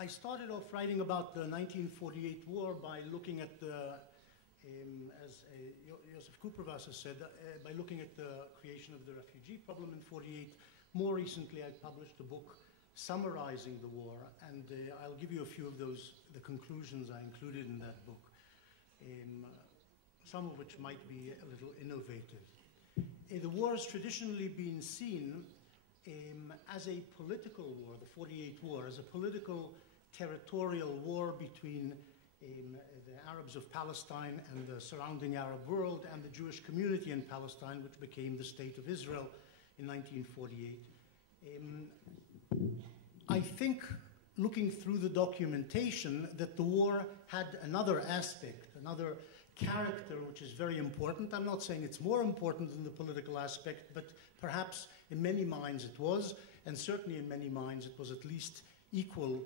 I started off writing about the 1948 war by looking at the, as Joseph Kuperwas has said, by looking at the creation of the refugee problem in 48. More recently, I published a book summarizing the war, and I'll give you a few of the conclusions I included in that book, some of which might be a little innovative. The war has traditionally been seen as a political war, the 48 war, as a political territorial war between the Arabs of Palestine and the surrounding Arab world and the Jewish community in Palestine, which became the State of Israel in 1948. I think, looking through the documentation, that the war had another aspect, another character which is very important. I'm not saying it's more important than the political aspect, but perhaps in many minds it was, and certainly in many minds it was at least equal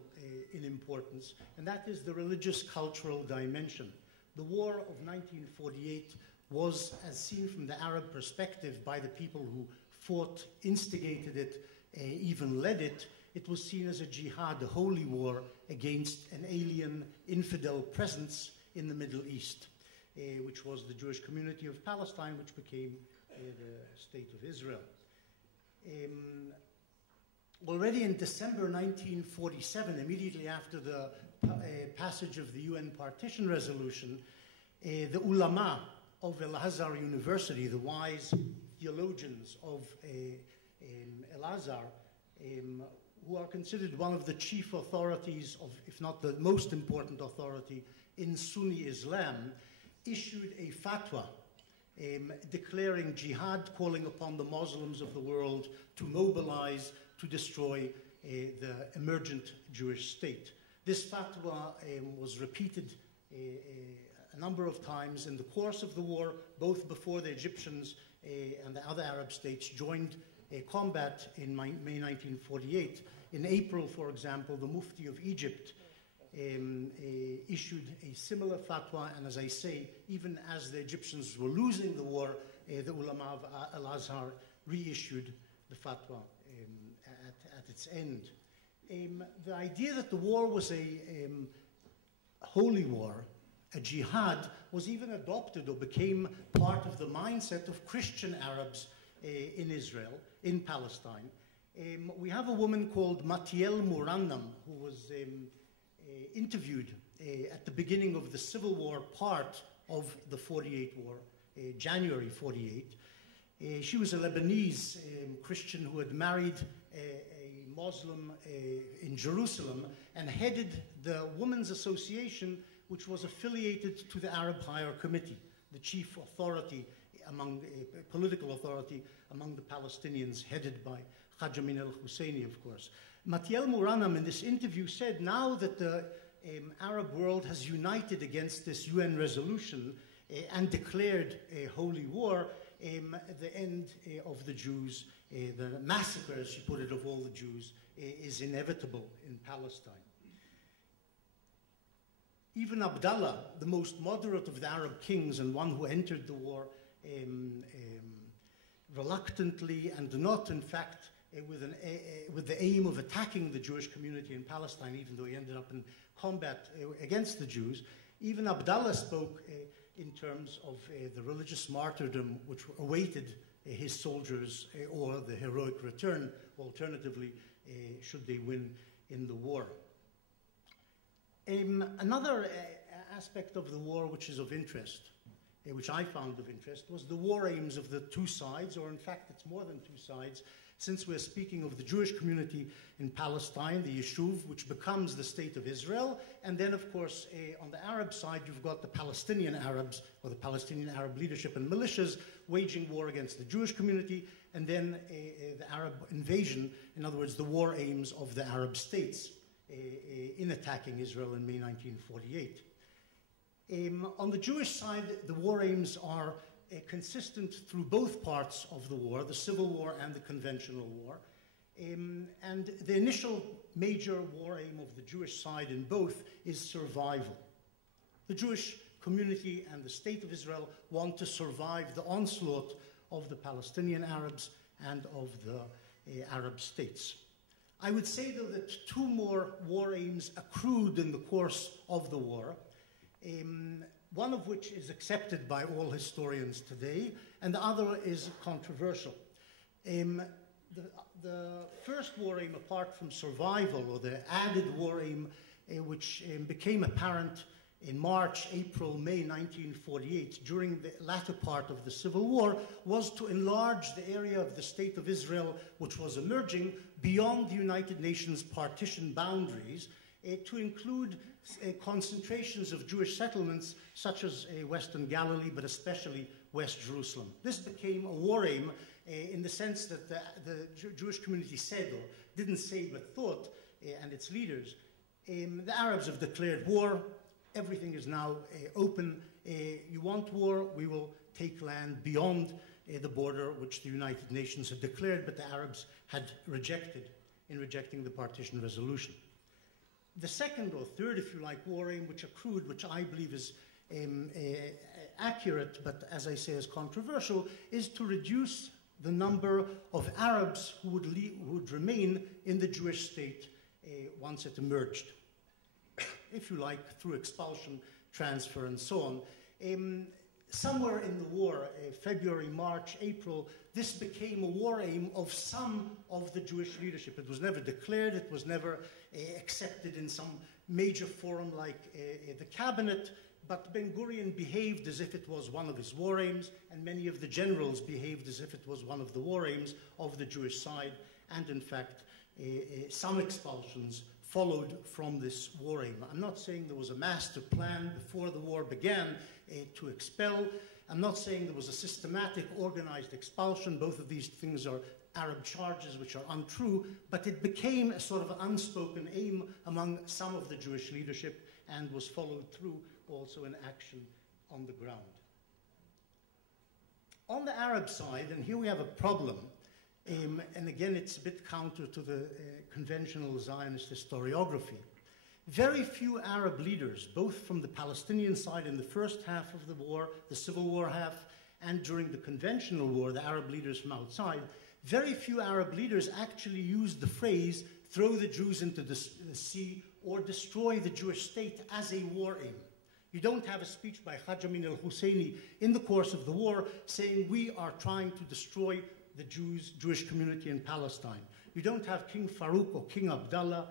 in importance, and that is the religious cultural dimension. The war of 1948 was, as seen from the Arab perspective by the people who fought, instigated it, even led it, it was seen as a jihad, a holy war against an alien, infidel presence in the Middle East, which was the Jewish community of Palestine, which became the State of Israel. Already in December 1947, immediately after the passage of the UN Partition Resolution, the ulama of Al-Azhar University, the wise theologians of Al-Azhar, who are considered one of the chief authorities of, if not the most important authority in Sunni Islam, issued a fatwa declaring jihad, calling upon the Muslims of the world to mobilize to destroy the emergent Jewish state. This fatwa was repeated a number of times in the course of the war, both before the Egyptians and the other Arab states joined combat in May 1948. In April, for example, the Mufti of Egypt issued a similar fatwa, and as I say, even as the Egyptians were losing the war, the ulama of Al-Azhar reissued the fatwa at its end. The idea that the war was a holy war, a jihad, was even adopted or became part of the mindset of Christian Arabs in Israel, in Palestine. We have a woman called Matiel Murannam, who was interviewed at the beginning of the Civil War part of the 48 war, January 48. She was a Lebanese Christian who had married a Muslim in Jerusalem and headed the Women's Association, which was affiliated to the Arab Higher Committee, the chief authority political authority among the Palestinians, headed by Haj Amin al-Husseini, of course. Matiel Murannam in this interview said, now that the Arab world has united against this UN resolution and declared a holy war, the end of the Jews, the massacre, as she put it, of all the Jews, is inevitable in Palestine. Even Abdallah, the most moderate of the Arab kings and one who entered the war reluctantly and not, in fact, with the aim of attacking the Jewish community in Palestine, even though he ended up in combat against the Jews, even Abdallah spoke in terms of the religious martyrdom which awaited his soldiers or the heroic return, alternatively, should they win in the war. Another aspect of the war which is of interest, which I found of interest, was the war aims of the two sides, or in fact it's more than two sides, since we're speaking of the Jewish community in Palestine, the Yishuv, which becomes the State of Israel, and then of course on the Arab side you've got the Palestinian Arabs, or the Palestinian Arab leadership and militias, waging war against the Jewish community, and then the Arab invasion, in other words the war aims of the Arab states in attacking Israel in May 1948. On the Jewish side, the war aims are consistent through both parts of the war, the civil war and the conventional war. And the initial major war aim of the Jewish side in both is survival. The Jewish community and the State of Israel want to survive the onslaught of the Palestinian Arabs and of the Arab states. I would say, though, that two more war aims accrued in the course of the war, one of which is accepted by all historians today, and the other is controversial. The first war aim, apart from survival, or the added war aim, which became apparent in March, April, May 1948, during the latter part of the Civil War, was to enlarge the area of the State of Israel, which was emerging, beyond the United Nations partition boundaries, to include concentrations of Jewish settlements, such as Western Galilee, but especially West Jerusalem. This became a war aim in the sense that the Jewish community said, or didn't say but thought, and its leaders, the Arabs have declared war. Everything is now open. You want war, we will take land beyond the border which the United Nations had declared, but the Arabs had rejected in rejecting the partition resolution. The second or third, if you like, war aim which accrued, which I believe is accurate, but as I say is controversial, is to reduce the number of Arabs who would remain in the Jewish state once it emerged, if you like, through expulsion, transfer, and so on. Somewhere in the war, February, March, April, this became a war aim of some of the Jewish leadership. It was never declared, it was never accepted in some major forum like the cabinet, but Ben-Gurion behaved as if it was one of his war aims, and many of the generals behaved as if it was one of the war aims of the Jewish side, and in fact, some expulsions followed from this war aim. I'm not saying there was a master plan before the war began to expel. I'm not saying there was a systematic, organized expulsion. Both of these things are Arab charges which are untrue, but it became a sort of unspoken aim among some of the Jewish leadership and was followed through also in action on the ground. On the Arab side, and here we have a problem, and again it's a bit counter to the conventional Zionist historiography. Very few Arab leaders, both from the Palestinian side in the first half of the war, the Civil War half, and during the conventional war, the Arab leaders from outside, very few Arab leaders actually used the phrase, throw the Jews into the sea or destroy the Jewish state as a war aim. You don't have a speech by Haj Amin al-Husseini in the course of the war saying we are trying to destroy the Jewish community in Palestine. You don't have King Farouk or King Abdullah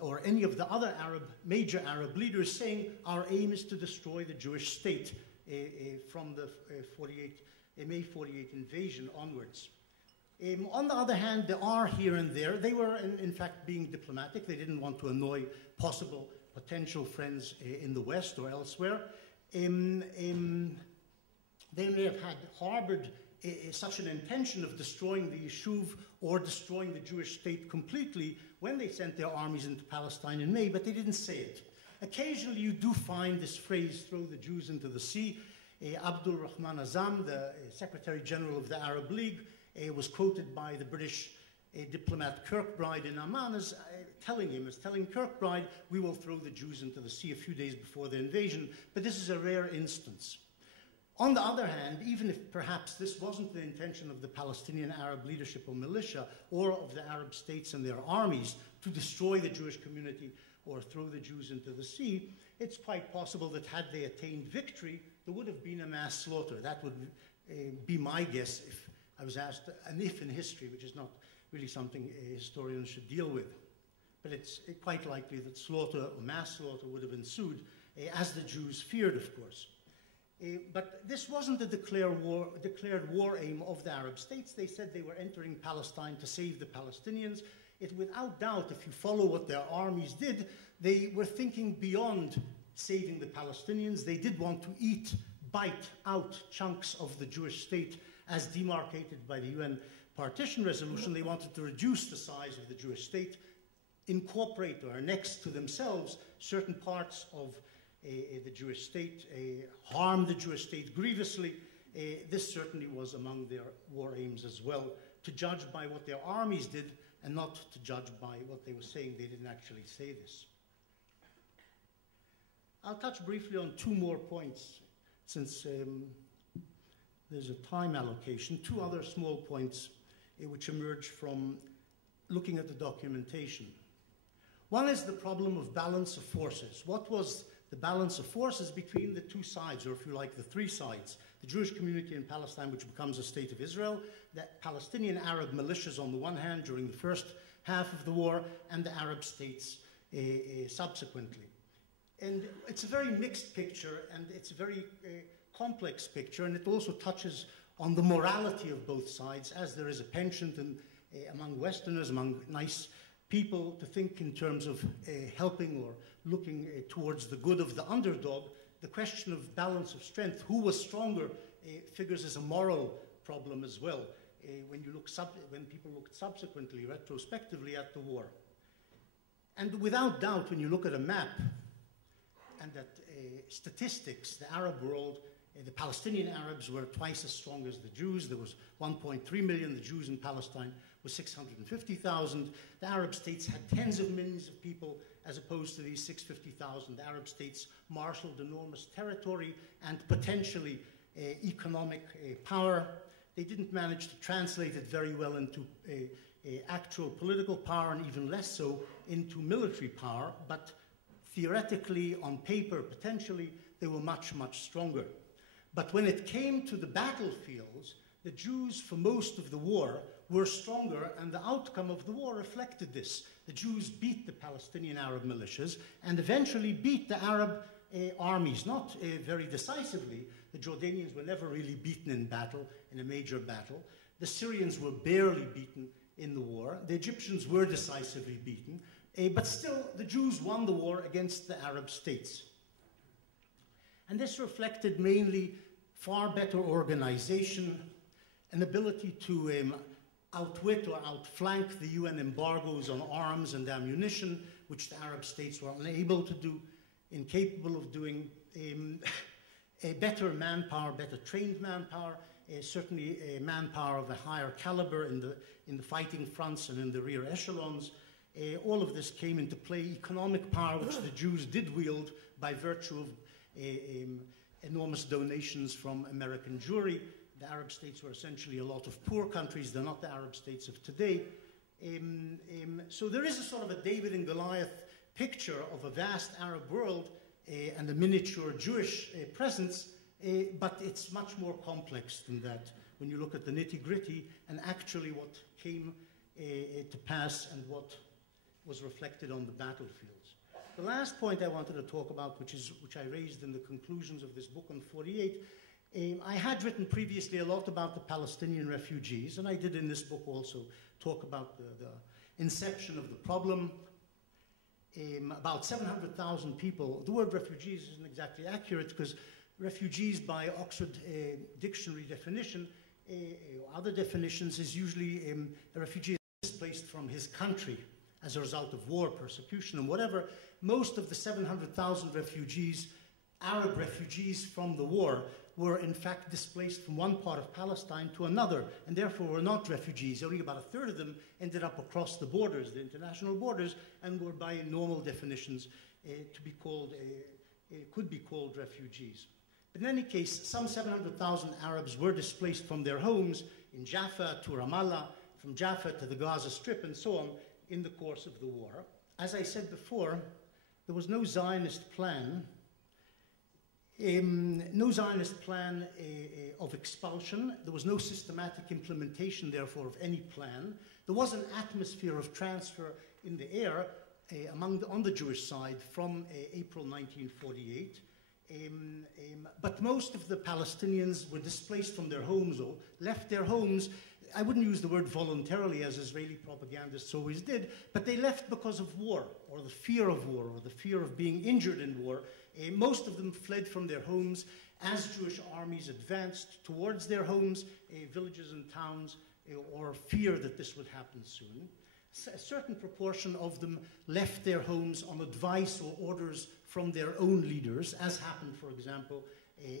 or any of the other major Arab leaders saying our aim is to destroy the Jewish state from the May 48 invasion onwards. On the other hand, there are here and there, they were in fact being diplomatic. They didn't want to annoy possible potential friends in the West or elsewhere. They may have had harbored such an intention of destroying the Yishuv or destroying the Jewish state completely when they sent their armies into Palestine in May, but they didn't say it. Occasionally you do find this phrase, throw the Jews into the sea. Abdul Rahman Azam, the Secretary General of the Arab League, was quoted by the British diplomat Kirkbride in Amman as telling Kirkbride, we will throw the Jews into the sea a few days before the invasion, but this is a rare instance. On the other hand, even if perhaps this wasn't the intention of the Palestinian Arab leadership or militia or of the Arab states and their armies to destroy the Jewish community or throw the Jews into the sea, it's quite possible that had they attained victory, there would have been a mass slaughter. That would be my guess if I was asked an if in history, which is not really something historians should deal with. But it's quite likely that slaughter or mass slaughter would have ensued, as the Jews feared, of course. But this wasn't a declared war aim of the Arab states. They said they were entering Palestine to save the Palestinians. Without doubt, if you follow what their armies did, they were thinking beyond saving the Palestinians. They did want to bite out chunks of the Jewish state as demarcated by the UN partition resolution. They wanted to reduce the size of the Jewish state, incorporate or annex to themselves certain parts of the Jewish state, harm the Jewish state grievously. This certainly was among their war aims as well, to judge by what their armies did and not to judge by what they were saying. They didn't actually say this. I'll touch briefly on two more points since there's a time allocation. Two other small points which emerge from looking at the documentation. One is the problem of balance of forces. What was the balance of forces between the two sides, or if you like, the three sides? The Jewish community in Palestine, which becomes a state of Israel, the Palestinian Arab militias on the one hand during the first half of the war, and the Arab states subsequently. And it's a very mixed picture, and it's a very complex picture, and it also touches on the morality of both sides, as there is a penchant among Westerners, among nice people, to think in terms of helping or looking towards the good of the underdog. The question of balance of strength, who was stronger, figures as a moral problem as well, when people looked subsequently, retrospectively at the war. And without doubt, when you look at a map and at statistics, the Arab world, the Palestinian Arabs were twice as strong as the Jews. There was 1.3 million. The Jews in Palestine was 650,000. The Arab states had tens of millions of people, as opposed to these 650,000. The Arab states marshaled enormous territory and potentially economic power. They didn't manage to translate it very well into actual political power, and even less so into military power, but theoretically, on paper, potentially, they were much, much stronger. But when it came to the battlefields, the Jews, for most of the war, were stronger, and the outcome of the war reflected this. The Jews beat the Palestinian Arab militias and eventually beat the Arab armies, not very decisively. The Jordanians were never really beaten in battle, in a major battle. The Syrians were barely beaten in the war. The Egyptians were decisively beaten, but still the Jews won the war against the Arab states. And this reflected mainly far better organization, an ability to outwit or outflank the UN embargoes on arms and ammunition, which the Arab states were unable to do, incapable of doing, a better manpower, better trained manpower, certainly a manpower of a higher caliber in the fighting fronts and in the rear echelons. All of this came into play. Economic power, which the Jews did wield by virtue of enormous donations from American Jewry. The Arab states were essentially a lot of poor countries. They're not the Arab states of today. So there is a sort of a David and Goliath picture of a vast Arab world and a miniature Jewish presence, but it's much more complex than that when you look at the nitty-gritty and actually what came to pass and what was reflected on the battlefields. The last point I wanted to talk about, which I raised in the conclusions of this book on 48, I had written previously a lot about the Palestinian refugees, and I did in this book also talk about the inception of the problem. About 700,000 people. The word refugees isn't exactly accurate, because refugees by Oxford Dictionary definition, or other definitions, is usually a refugee displaced from his country as a result of war, persecution, and whatever. Most of the 700,000 refugees, Arab refugees from the war, were in fact displaced from one part of Palestine to another, and therefore were not refugees. Only about a third of them ended up across the borders, the international borders, and were by normal definitions could be called refugees. But in any case, some 700,000 Arabs were displaced from their homes in Jaffa to Ramallah, from Jaffa to the Gaza Strip, and so on, in the course of the war. As I said before, there was no Zionist plan of expulsion. There was no systematic implementation, therefore, of any plan. There was an atmosphere of transfer in the air on the Jewish side from April 1948. But most of the Palestinians were displaced from their homes or left their homes. I wouldn't use the word voluntarily, as Israeli propagandists always did, but they left because of war, or the fear of war, or the fear of being injured in war. Most of them fled from their homes as Jewish armies advanced towards their homes, villages and towns, or fear that this would happen soon. A certain proportion of them left their homes on advice or orders from their own leaders, as happened, for example,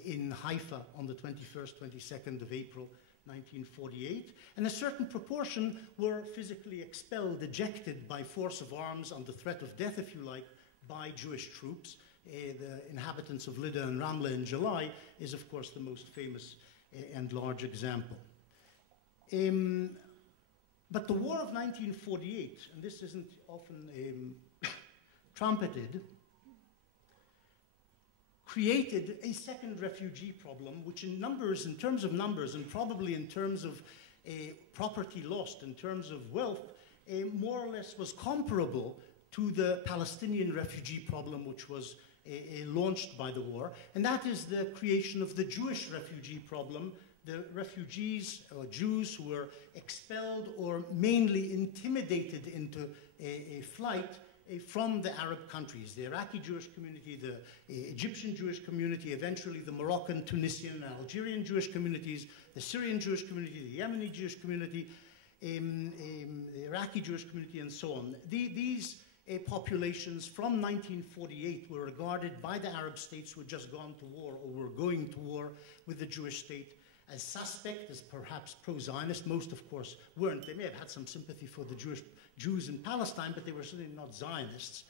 in Haifa on the 21st, 22nd of April, 1948, and a certain proportion were physically expelled, ejected by force of arms under threat of death, if you like, by Jewish troops. The inhabitants of Lydda and Ramla in July is, of course, the most famous and large example. But the War of 1948, and this isn't often trumpeted, created a second refugee problem, which in terms of numbers, and probably in terms of property lost, in terms of wealth, more or less was comparable to the Palestinian refugee problem, which was launched by the war. And that is the creation of the Jewish refugee problem, the refugees or Jews who were expelled or mainly intimidated into a flight from the Arab countries, the Iraqi Jewish community, the Egyptian Jewish community, eventually the Moroccan, Tunisian, and Algerian Jewish communities, the Syrian Jewish community, the Yemeni Jewish community, the Iraqi Jewish community, and so on. These populations from 1948 were regarded by the Arab states who had just gone to war or were going to war with the Jewish state as suspect, as perhaps pro-Zionist. Most, of course, weren't. They may have had some sympathy for the Jews in Palestine, but they were certainly not Zionists.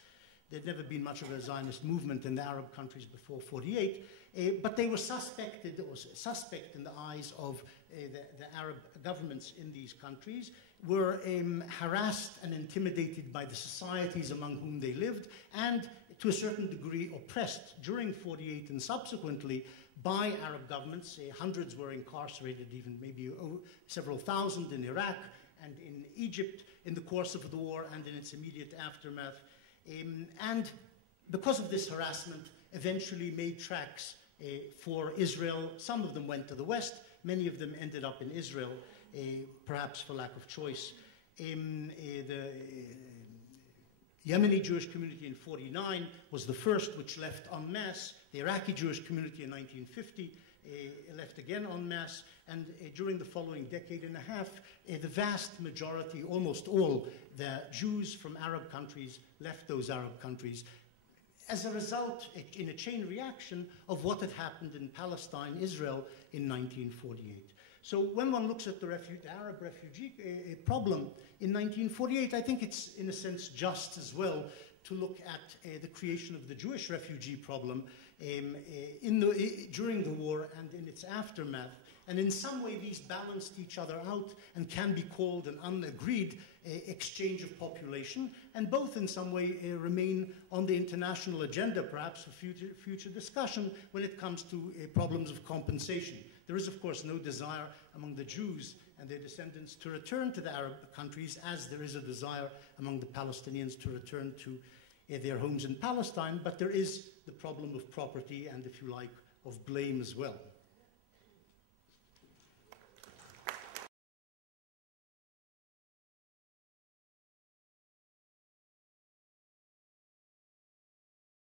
There'd never been much of a Zionist movement in the Arab countries before 48, but they were suspect in the eyes of the Arab governments in these countries, were harassed and intimidated by the societies among whom they lived, and to a certain degree oppressed during 48 and subsequently by Arab governments. Hundreds were incarcerated, even maybe several thousand in Iraq and in Egypt in the course of the war and in its immediate aftermath. And because of this harassment, eventually made tracks for Israel. Some of them went to the west, many of them ended up in Israel, perhaps for lack of choice. The Yemeni Jewish community in 49 was the first which left en masse. The Iraqi Jewish community in 1950 left again en masse. And during the following decade and a half, the vast majority, almost all the Jews from Arab countries left those Arab countries as a result, in a chain reaction of what had happened in Palestine, Israel in 1948. So when one looks at the Arab refugee problem in 1948, I think it's in a sense just as well to look at the creation of the Jewish refugee problem during the war and in its aftermath. And in some way these balanced each other out and can be called an unagreed exchange of population, and both in some way remain on the international agenda, perhaps for future discussion when it comes to problems of compensation. There is, of course, no desire among the Jews and their descendants to return to the Arab countries, as there is a desire among the Palestinians to return to their homes in Palestine, but there is the problem of property and, if you like, of blame as well.